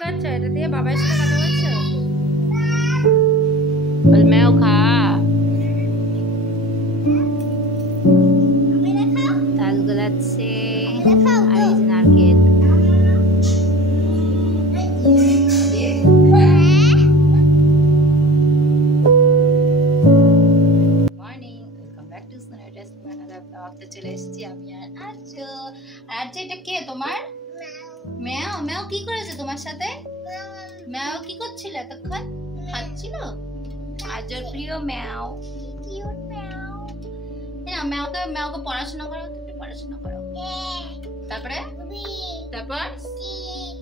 করছো? এটা দিয়ে বাবার সাথে কথা বলছো? বল ম্যাও খা। তাল গোলাচ্ছে আর এই যে নারকেল। মর্নিং, ওয়েলকাম ব্যাক টু স্নোডেস ম্যানাদার ব্লগ। তো চলে এসেছি আমি আর আর্য। আর্য, এটা কে তোমার? ম্যাও। ম্যাও কি করেছে তোমার সাথে? ম্যাও কি করছিল এতক্ষণ? খাচ্ছিল? আর্যর প্রিয় ম্যাও। কিউট ম্যাও। হ্যাঁ, ম্যাওকে পড়াশোনা করো, তুমি পড়াশোনা করো। তারপরে তারপর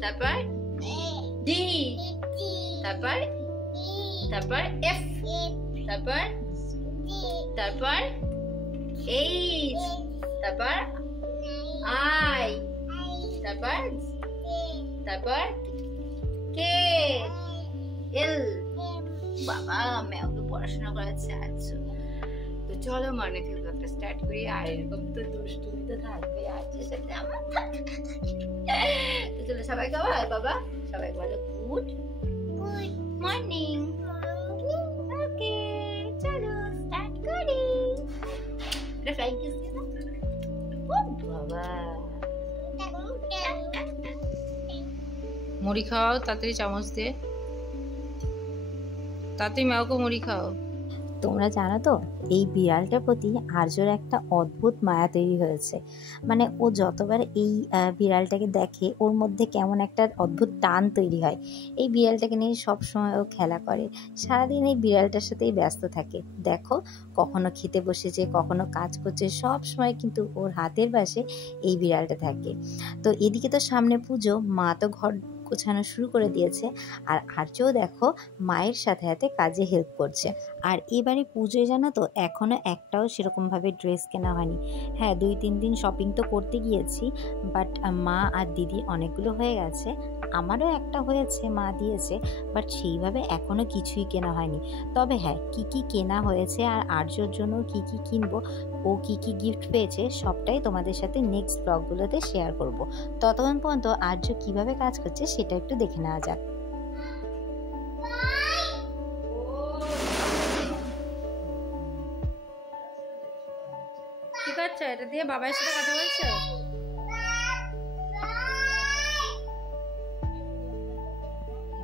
তারপর ডি, তারপর তারপর এফ, তারপর তারপর এইচ, তারপর আই, তারপর তারপর কে এল। বাবা, ম্যাওকে পড়াশোনা করাচ্ছে আজ। তো চলো মর্নিং থেকে ব্লগটা স্টার্ট করি। আর এরকম তো দুষ্টুমি তো থাকবে আজকের সাথে আমার। তো চলো সবাইকে আবার বাবা সবাই বলো গুড মর্নিং। ওকে চলো স্টার্ট করি। এটা ফ্লাইং কিস দিয়ে দাও। ও বাবা, মুড়ি খাও তাড়াতাড়ি চামচ দিয়ে, তাড়াতাড়ি ম্যাওকে মুড়ি খাও। তোমরা জানো তো, এই বিড়ালটার প্রতি আর্যর একটা অদ্ভুত মায়া তৈরি হয়েছে। মানে ও যতবার এই বিড়ালটাকে দেখে ওর মধ্যে কেমন একটা অদ্ভুত টান তৈরি হয়। এই বিড়ালটাকে নিয়ে সব সময় ও খেলা করে, সারাদিন এই বিড়ালটার সাথেই ব্যস্ত থাকে। দেখো, কখনো খেতে বসেছে, কখনো কাজ করছে, সব সময় কিন্তু ওর হাতের পাশে এই বিড়ালটা থাকে। তো এদিকে তো সামনে পুজো, মা তো ঘর গোছানো শুরু করে দিয়েছে, আর আর্যও দেখো মায়ের সাথে সাথে কাজে হেল্প করছে। আর এবারে পুজোয় জানো তো এখনও একটাও সেরকমভাবে ড্রেস কেনা হয়নি। হ্যাঁ, 2-3 দিন শপিং তো করতে গিয়েছি, বাট মা আর দিদির অনেকগুলো হয়ে গেছে, আমারও একটা হয়েছে, মা দিয়েছে, বাট সেইভাবে এখনও কিছুই কেনা হয়নি। তবে হ্যাঁ, কি কি কেনা হয়েছে আর আর্যর জন্য কি কি কিনবো, ও কি কি গিফট পেয়েছে, সবটাই তোমাদের সাথে নেক্সট ব্লগগুলোতে শেয়ার করব। ততক্ষণ পর্যন্ত আর্য কিভাবে কাজ করছে সেটা একটু দেখে নেওয়া যাক। কি করছো? এটা দিয়ে বাবার সাথে কথা বলছো?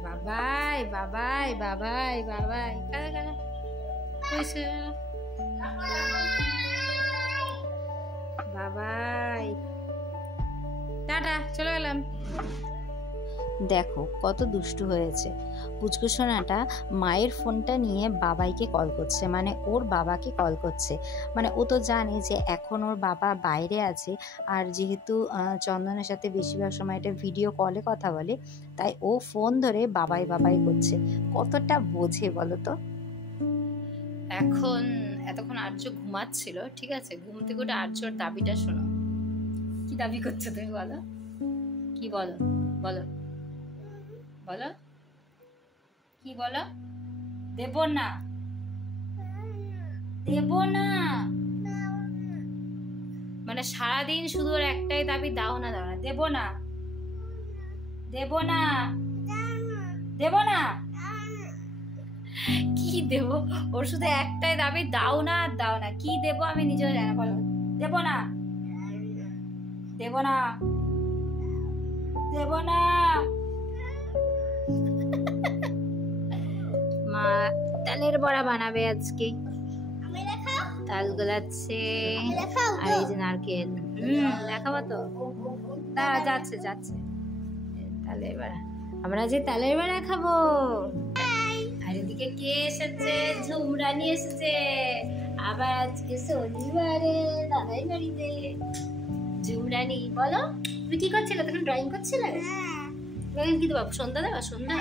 বাবাই বাবাই বাবাই বাবাই কারা কারা কইছে? বাবাই টাটা, চলে গেলাম। দেখো কত দুষ্টু হয়েছে। পুচকু সোনাটা মায়ের ফোনটা নিয়ে বাবাইকে কল করছে, মানে ওর বাবাকে কল করছে। মানে ও তো জানে যে এখন ওর বাবা বাইরে আছে, আর যেহেতু চন্দনের সাথে বেশিরভাগ সময় এটা ভিডিও কলে কথা বলে, তাই ও ফোন ধরে বাবাই বাবাই করছে। কতটা বোঝে বলো তো। এতক্ষণ আর্য ঘুমাচ্ছিল, ঠিক আছে? ঘুম থেকে উঠে আর্যর দাবিটা শোনো। কি দাবি করছো তুমি বলো? কি বলো বলো বলো, কি বলো? দেব না, দেব না, মানে সারাদিন শুধু ওর একটাই দাবি, দাও না দাও না। দেব না, দেব না, দেব না। কি দেব? ওর শুধু একটাই দাবি, দাও না দাও না। কি দেব আমি নিজেও জানি না। বলো, দেব না, দেব না, দেব না। মা তালের বড়া বানাবে আজকে, তাল গোলাচ্ছে আর এই যে নারকেল। দেখাবো তো, দাঁড়া, যাচ্ছে যাচ্ছে। তালের বড়া, আমরা যে তালের বড়া খাবো। আর এদিকে কে এসেছে? ঝুমরানি এসেছে আবার আজকে শনিবারে দাদাই বাড়িতে। ঝুমরানি, বলো তুমি কি করছিলে? তখন ড্রয়িং করছিলে? কি দেবো? সন্ধ্যা দেবা? সন্ধ্যা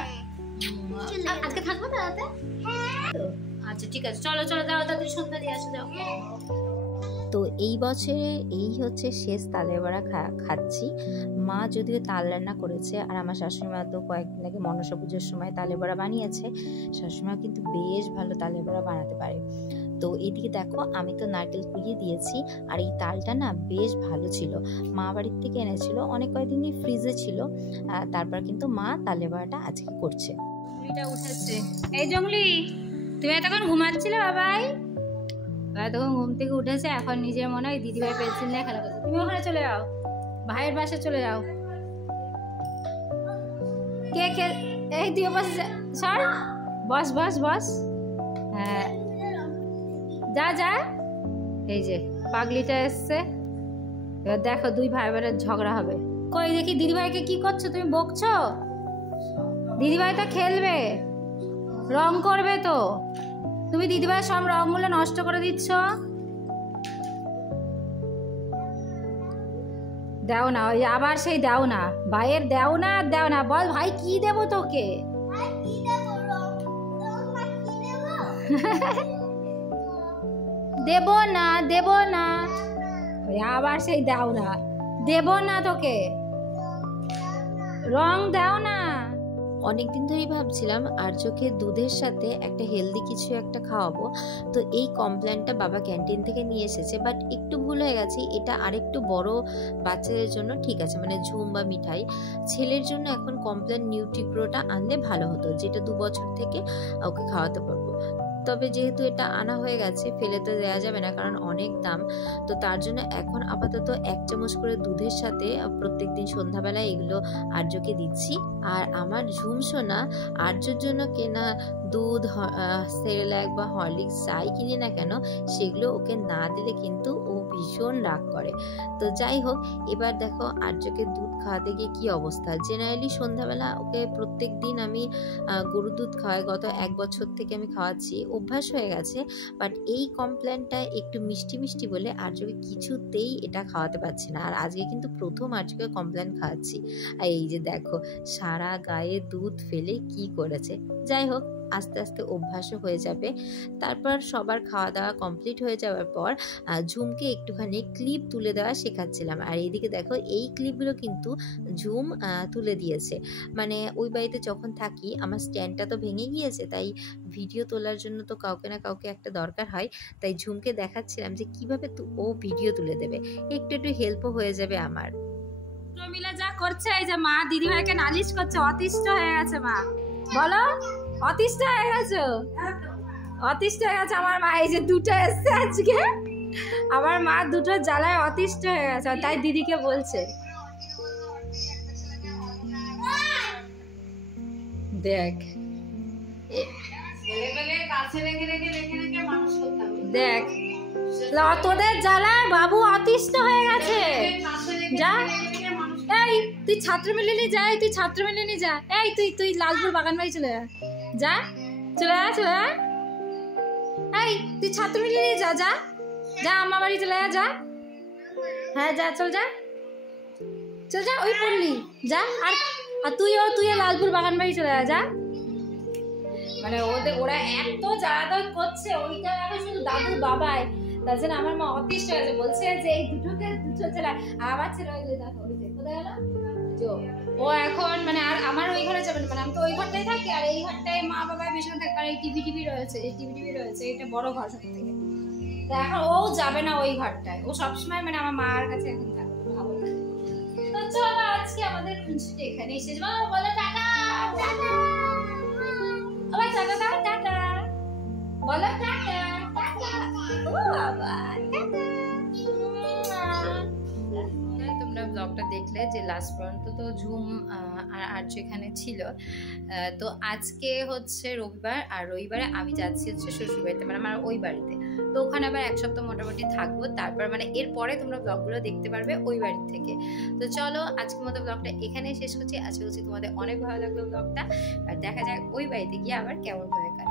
আজকে থাকবো তো রাতে? আচ্ছা ঠিক আছে, চলো চলো, যাও তাড়াতাড়ি সন্ধ্যা দিয়ে আসো, যাও। তো এই বছরে এই হচ্ছে শেষ তালের বড়া খাচ্ছি। মা যদিও তাল রান্না করেছে, আর আমার শাশুড়িমা তো কয়েকদিন আগে মনসা পুজোর সময় তালের বড়া বানিয়েছে। শাশুড়িমা কিন্তু বেশ ভালো তালের বড়া বানাতে পারে। তো এদিকে দেখো আমি তো নারকেল কুড়িয়ে দিয়েছি, আর এই তালটা না বেশ ভালো ছিল, মা বাড়ির থেকে এনেছিল, অনেক কয়েকদিনই ফ্রিজে ছিল। তারপর কিন্তু মা তালের বড়াটা আজকে করছে। উঠেছে এই জঙ্গলি, তুমি এতক্ষণ ঘুমাচ্ছিলে বাবাই? এতক্ষণ ঘুম থেকে উঠেছে, এখন নিজের মনে হয় দিদিভাই পেন্সিল নিয়ে খেলা করছে। তুমি ওখানে চলে যাও, ভাইয়ের বাসে চলে যাও। কে কে এই তুই বসে সর, বস বস বস। হ্যাঁ যা যা। এই যে পাগলিটা এসছে, এবার দেখো দুই ভাই বোনের ঝগড়া হবে। কই দেখি দিদিভাইকে কি করছো তুমি, বকছো? দিদিভাই তো খেলবে, রং করবে তো, তুমি দিদিভাই সব রংগুলো নষ্ট করে দিচ্ছ। দাও না, ওই আবার সেই দাও না, ভাইয়ের দাও না আর দাও না। বল ভাই কি দেবো তোকে? দেব না দেব না, আবার সেই দাও না, দেব না তোকে, রং দাও না। অনেকদিন ধরেই ভাবছিলাম আর্যকে দুধের সাথে একটা হেলদি কিছু একটা খাওয়াবো, তো এই কমপ্ল্যানটা বাবা ক্যান্টিন থেকে নিয়ে এসেছে, বাট একটু ভুল হয়ে গেছে, এটা আরেকটু বড় বাচ্চাদের জন্য ঠিক আছে, মানে ঝুম বা মিঠাই। ছেলের জন্য এখন কমপ্ল্যান নিউট্রিগ্রোটা আনলে ভালো হতো, যেটা 2 বছর থেকে ওকে খাওয়াতে পারবো। তবে যেহেতু এটা আনা হয়ে গেছে, ফেলে তো দেওয়া যাবে না, কারণ অনেক দাম। তো তার জন্য এখন আপাতত 1 চামচ করে দুধের সাথে প্রত্যেকদিন সন্ধ্যাবেলায় এগুলো আর্যকে দিচ্ছি। আর আমার ঝুমসোনা আর্যর জন্য কেনা দুধ, সেরেল্যাক বা হরলিক্স যাই কিনে না কেন, সেগুলো ওকে না দিলে কিন্তু ও ভীষণ রাগ করে। তো যাই হোক, এবার দেখো আর্যকে দুধ খাওয়াতে গিয়ে কি অবস্থা। জেনারেলি সন্ধ্যাবেলা ওকে প্রত্যেক দিন আমি গরুর দুধ খাওয়াই, গত 1 বছর থেকে আমি খাওয়াচ্ছি, অভ্যাস হয়ে গেছে। বাট এই কমপ্ল্যানটা একটু মিষ্টি মিষ্টি বলে আর্যকে কিছুতেই এটা খাওয়াতে পারছি না। আর আজকে কিন্তু প্রথম আর্যকে কমপ্ল্যান খাওয়াচ্ছি, আর এই যে দেখো সারা গায়ে দুধ ফেলে কি করেছে। যাই হোক, আস্তে আস্তে অভ্যাসও হয়ে যাবে। তারপর সবার খাওয়া দাওয়া কমপ্লিট হয়ে যাওয়ার পর ঝুমকে একটুখানি ক্লিপ তুলে দেওয়া শেখাচ্ছিলাম। আর এইদিকে দেখো এই ক্লিপগুলো কিন্তু ঝুম তুলে দিয়েছে। মানে ওই বাড়িতে যখন থাকি আমার স্ট্যান্ডটা তো ভেঙে গিয়েছে, তাই ভিডিও তোলার জন্য তো কাউকে না কাউকে একটা দরকার হয়। তাই ঝুমকে দেখাচ্ছিলাম যে কিভাবে ও ভিডিও তুলে দেবে, একটু একটু হেল্পও হয়ে যাবে আমার। মিলা যা করছে, এই যে মা দিদিভাইকে নালিশ করছে, অতিষ্ঠ হয়ে গেছে মা। বলো অতিষ্ঠ হয়ে গেছো? অতিষ্ঠ হয়ে গেছে আমার মা, এই যে দুটো এসছে আজকে, আমার মা দুটো জ্বালায় অতিষ্ঠ হয়ে গেছে, তাই দিদিকে বলছে। দেখ দেখ তোদের জ্বালায় বাবু অতিষ্ঠ হয়ে গেছে। যা এই তুই ছাত্র মিলনী যা, তুই ছাত্র মিলনী যা, এই তুই লালপুর বাগান বাড়ি চলে যা, যা চলে যা চলে যা, এই তুই ছাত্র মিলনী যা, যা যা আমার বাড়ি চলে যা, যা হ্যাঁ যা, চল যা চল যা, ওই পড়লি যা। আর তুইও লালপুর বাগান বাড়ি চলে যা, যা। মানে ওরা এত জ্বালা করছে, ওইটা এখন শুধু দাদু বাবাই, তার জন্য আমার মা অতিষ্ঠ হয়েছে, বলছে যে এই দুটো ছেলে। আমার ছেলে ওই যে দেখো ওই যে কোথায় গেল, ও এখন মানে আর আমার ওই ঘরে যাবে না, মানে আমি তো ওই ঘরটাই থাকি, আর এই ঘরটায় মা বাবা ভীষণ থাকে, আর এই টিভি রয়েছে, এটা বড় ঘর সব থেকে। তো এখন ও যাবে না ওই ঘরটায়, ও সবসময় মানে আমার মার কাছে এখন থাকবে, ভালো লাগে। তো চলো আজকে আমাদের খুনসুটি এখানেই শেষ। বলো টাটা, টাটা সবাই, টাটা দাও, টাটা বলো, টাটা টাটা, ও বাবা টাটা। তোমরা ব্লগটা দেখলে যে লাস্ট পর্যন্ত, তো ঝুম আর আর্য এখানে ছিল। তো আজকে হচ্ছে রবিবার, আর রবিবারে আমি যাচ্ছি হচ্ছে শ্বশুরবাড়িতে, মানে আমার ওই বাড়িতে। তো ওখানে আবার 1 সপ্তাহ মোটামুটি থাকবো, তারপর মানে এরপরে তোমরা ব্লগগুলো দেখতে পারবে ওই বাড়ি থেকে। তো চলো আজকের মতো ব্লগটা এখানেই শেষ করছি। আশা করছি তোমাদের অনেক ভালো লাগলো ব্লগটা, আর দেখা যায় ওই বাড়িতে গিয়ে আবার কেমন ভাবে কাটে।